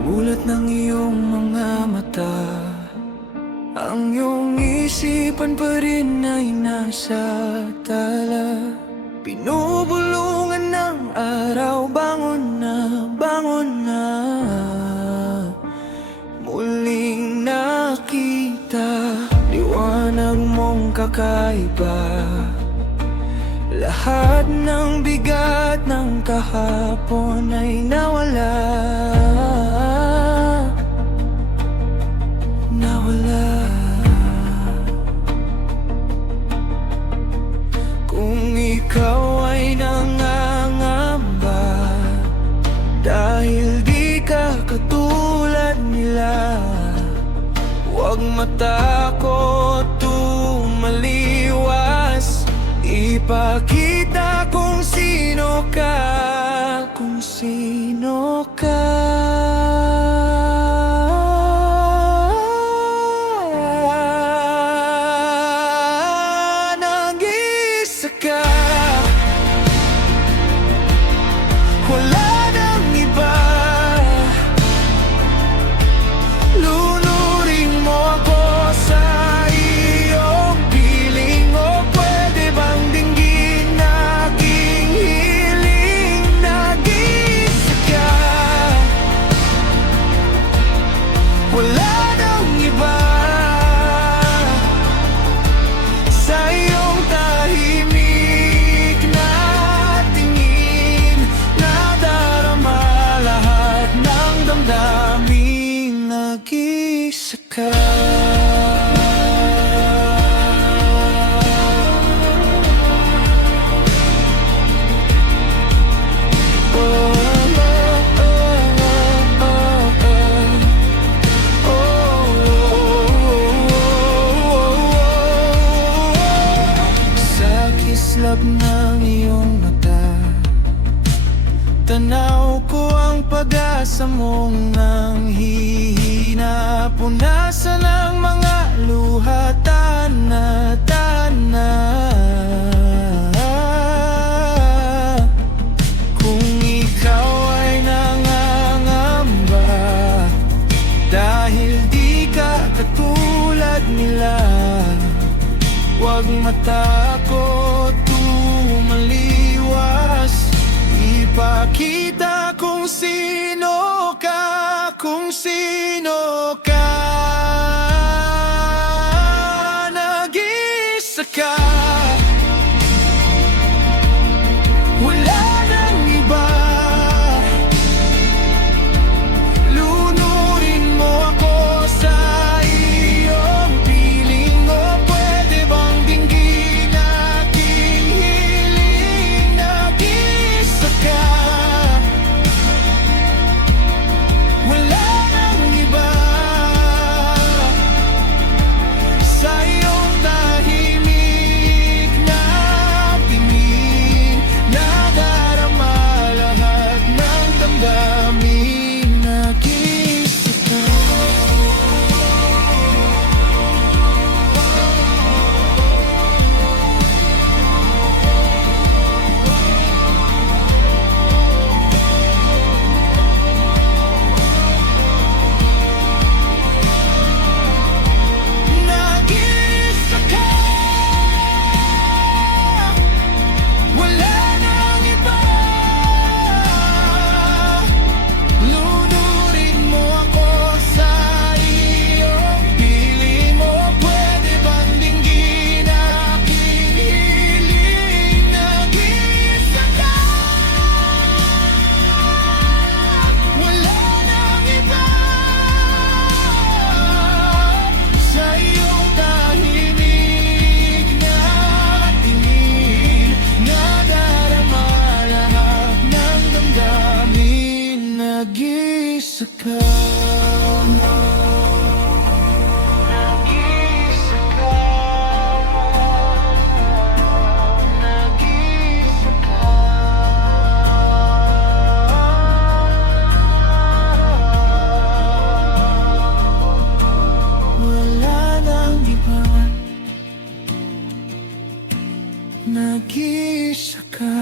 Mulat ng iyong mga mata, ang iyong isipan pa rin ay nasa tala. Pinubulungan ng araw, bangon na, bangon na. Muling nakita, liwanag mong kakaiba. Lahat ng bigat ng kahapon ay nawala. Nawala. Kung ikaw ay nangangamba dahil di ka katulad nila, huwag matakot, tumaliwas. Ipakita kung sino ka, kung sino ka. Nag-iisa ka, wala nang iba. Lunurin mo ako sa iyong piling, o pwede bang dinggin aking hiling? Nag-iisa ka, wala nang iba. Sa iyong tahimik na tingin, nadarama lahat ng damdamin. Nag-iisa ka. Sa kislap ng iyong mata, tanaw ko ang pag-asa mong nanghihina. Punasan ang mga luha, tana-tana. Kung ikaw ay nangangamba dahil di ka katulad nila, huwag matakot, tumaliwas. Ipakita kung sino ka, kung sino ka. Nag-iisa ka, wala nang iba. Lunurin mo ako sa iyong piling, o pwede bang dinggin aking hiling? Nag-iisa ka, wala nang iba. Sa iyong tahimik na tingin, nadarama lahat ng damdamin. Nag-iisa ka. Nag-iisa ka, wala nang iba. Lunurin mo ako sa iyong piling, o pwede bang dinggin aking hiling? Nag-iisa ka, wala nang iba. Sa iyong tahimik na tingin, nadarama lahat ng damdamin. Nag-iisa ka. Nag-iisa ka. Nag-iisa ka. Wala nang iba. Nag-iisa ka.